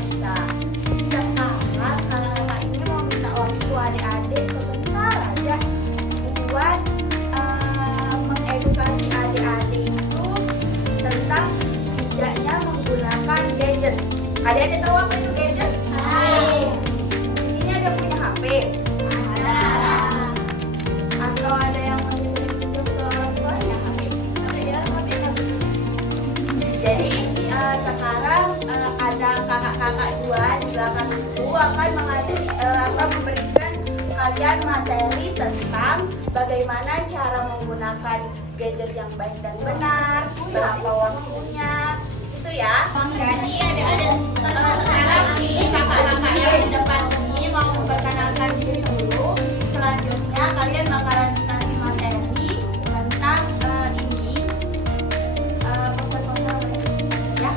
bisa. Sekarang kakak ini mau minta waktu adik-adik sebentar aja buat mengedukasi adik-adik itu tentang bijaknya menggunakan gadget. Adik-adik tahu apa itu gadget? Di sini ada punya HP? Atau ada yang masih sering pinjam ke orang tuanya HP? Jadi sekarang ada kakak-kakak dua di belakang itu akan memberikan kalian materi tentang bagaimana cara menggunakan gadget yang baik dan benar, berapa waktunya, itu ya. Jadi ada sekarang kakak-kakak yang di depan ini mau memperkenalkan diri dulu. Selanjutnya kalian bakalan dikasih materi tentang ini poster-poster ya.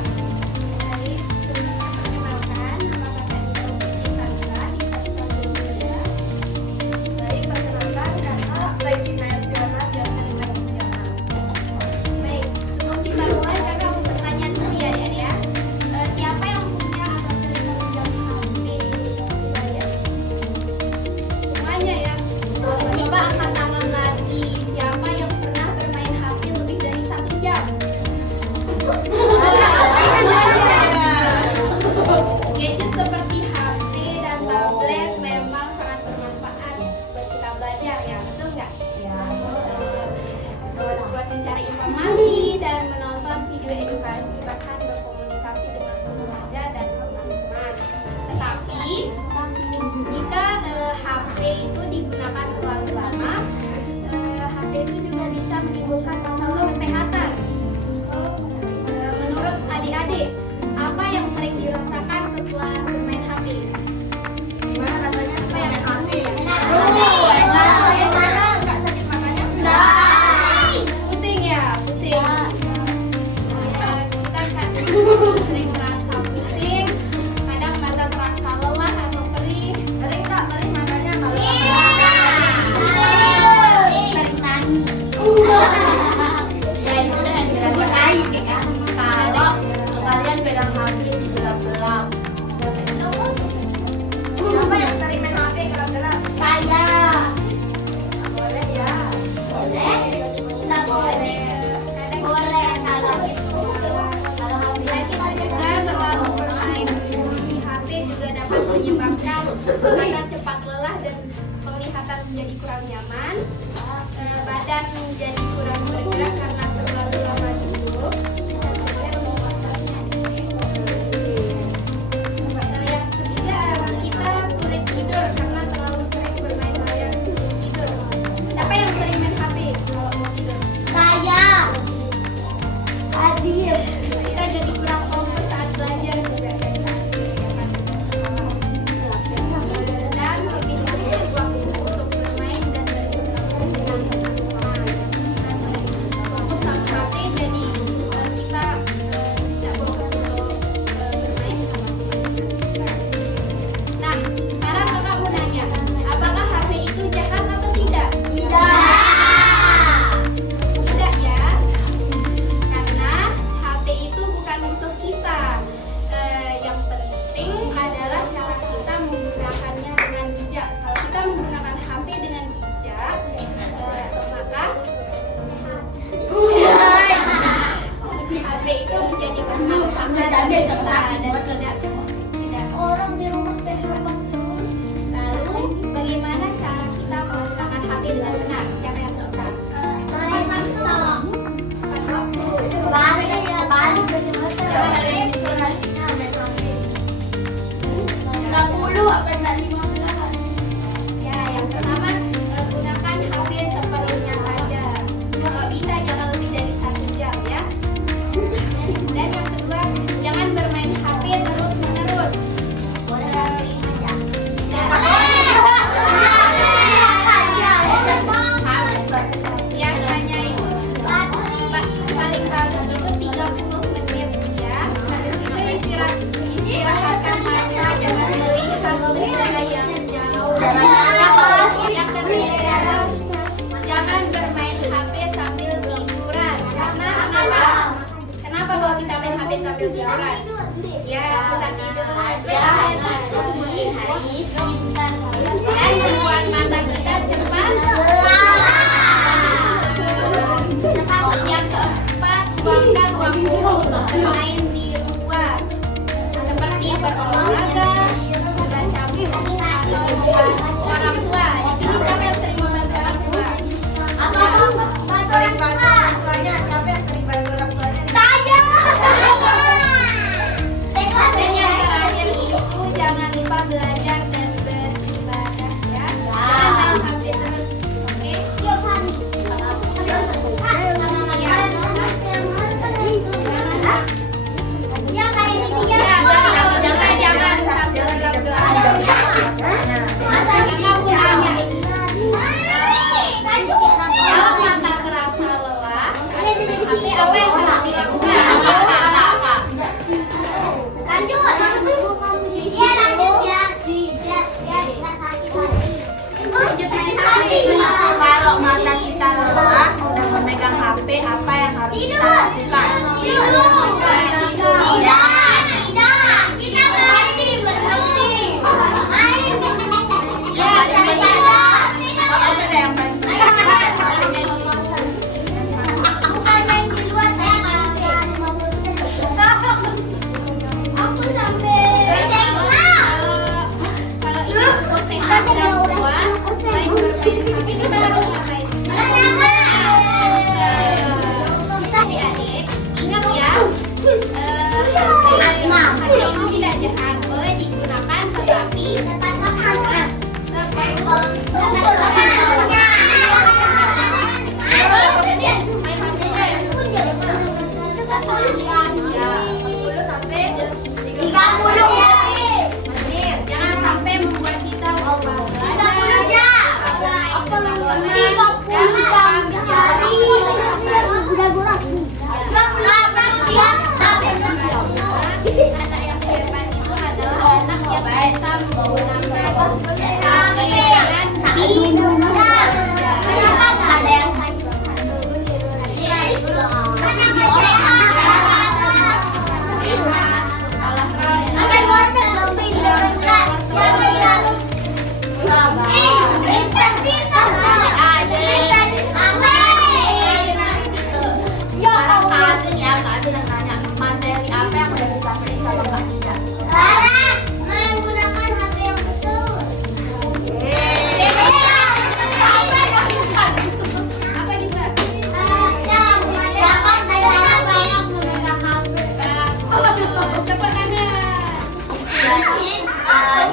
Baik, sebelumnya perkenalkan nama kakak Sandra. Baik, perkenalkan kakak Baik Fiona dan Hanifah Fiona. Baik, sebelum kita mulai kakak mau bertanya dulu ya adik-adik ya. Siapa yang punya atau sering meminjam HP? Coba ya. Semuanya ya. Coba angkat tangan lagi. Siapa yang pernah bermain HP lebih dari 1 jam? Gadget seperti HP dan tablet memang sangat bermanfaat buat kita belajar ya, betul nggak? Ya. Buat mencari informasi dan menonton video edukasi, bahkan berkomunikasi dengan keluarga dan teman-teman. Tetapi jika HP itu digunakan terlalu lama, HP itu juga bisa menimbulkan masalah kesehatan. Menurut adik-adik, apa yang sering dirasakan setelah bermain HP? Gimana rasanya apa yang HP? Nggak sakit matanya? Pusing ya? Pusing. Kita kan sering merasa pusing, kadang mata terasa lelah atau perih. Perih nggak? Perih matanya kalau sering nangis. Ya itu udah disebut air ya. Kalau kalian pegang HP di gelap-gelap. Siapa yang sering main HP gelap-gelap? Saya. Boleh ya? Boleh. Nggak boleh. Boleh kalau itu. Kalau HP juga terlalu bermain di HP juga dapat menyebabkan mata cepat lelah dan penglihatan menjadi kurang nyaman. Badan menjadi kurang bergerak karena terlalu lama duduk. Bisa kemudian membuatnya. Yang ketiga, kita sulit tidur karena terlalu sering bermain layar sebelum tidur. Siapa yang sering main HP kalau mau tidur? Saya. Adil. Kita jadi kurang fokus saat belajar juga dari HP. Dan lebih sedikit waktu untuk bermain dan berinteraksi dengan teman-teman. Fokus sama HP jadi kita tidak fokus untuk bermain sama teman-teman kita. Nah, sekarang kakak mau nanya, apakah HP itu jahat atau tidak? Tidak ya, karena HP itu bukan musuh kita. Yang penting adalah cara kita menggunakannya dengan bijak. Kalau kita menggunakan HP dengan bijak, maka HP itu menjadi bermanfaat dan tidak orang di rumah sehat. Lalu bagaimana cara kita menggunakan HP dengan benar? Siapa yang bisa? Balik zonasinya berapa? 10 apa 15? Ya, yang pertama gunakan HP seperlunya saja. Kalau bisa jangan lebih dari 1 jam ya. Dan yang kedua, jangan bermain HP terus-menerus. Biasanya itu paling bagus itu 30 menit ya. Habis itu istirahatkan mata, jangan melihat benda yang jauh. Yang ketiga, jangan bermain HP sambil tiduran. Karena kenapa kalau kita main HP sambil tiduran? Ya, susah tidur. berolahraga, membaca buku, atau dengan orang tua. Di sini siapa yang sering membantu orang tua? Sering bantu orang tuanya. Siapa yang sering bantu orang tuanya? Saya. Dan yang terakhir itu jangan lupa belajar dan beribadah ya. Jangan main HP terus, oke? Jangan sambil gelap-gelap. Kalau mata terasa lelah, tapi apa yang harus dilakukan? Kalau mata kita lelah, sudah memegang HP, apa yang harus kita lakukan?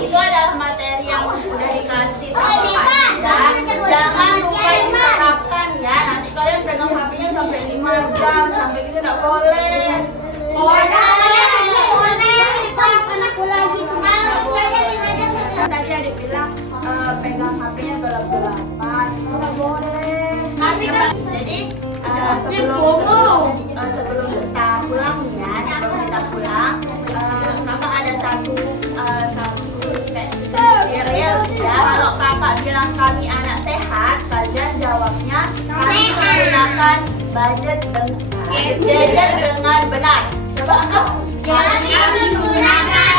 Itu adalah materi yang sudah dikasih sama Pak Ida. Jangan lupa diterapkan ya. Nanti kalian pegang HP-nya sampai 5 jam, sampai gitu nggak boleh. Tadi adik bilang pegang HP-nya gelap-gelapan, itu nggak boleh. Jadi sebelum kita pulang nih ya, kakak ada satu serius ya. Kalau kakak bilang kami anak sehat, kalian jawabnya kami menggunakan gadget dengan benar. Coba angkat. Kami menggunakan